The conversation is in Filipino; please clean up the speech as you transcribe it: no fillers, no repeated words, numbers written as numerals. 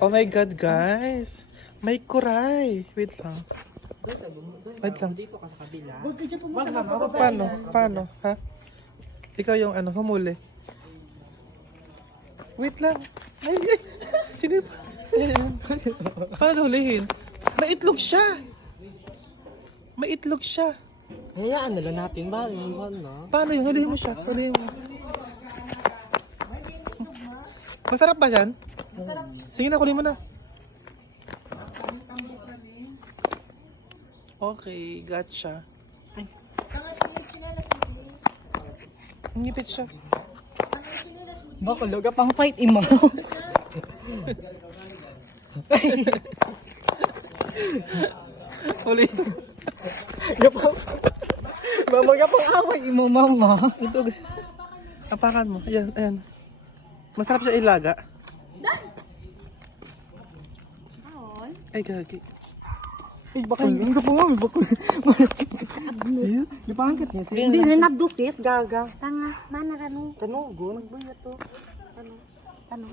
Oh my God, guys. May kuray. Wait lang. Wait lang. Dito ka sa kabila. Paano? Ha? Ikaw yung humuli. Wait lang. Ay. Sino? Paano hulihin? May itlog siya. Hayaan na lang natin. Bahal na. Paano yun? Hulihin mo siya. Hulihin mo. Masarap ba yan? Sige na, kunin mo na. Okay, gotcha. Ay. Ngipit siya. Baka loga pang fight imo. Huli. Gapang. Mama gapang away imo mama. Ito. Apakan mo. Ayan. Masarap siya ilaga. Ay, gagi. Ay bakal. Ang gapang mami bakal. Ipangkat niya siya. Hindi rin nabdusis gaga. Tanga, mana kami? Tanugo nagbayat to. Ano?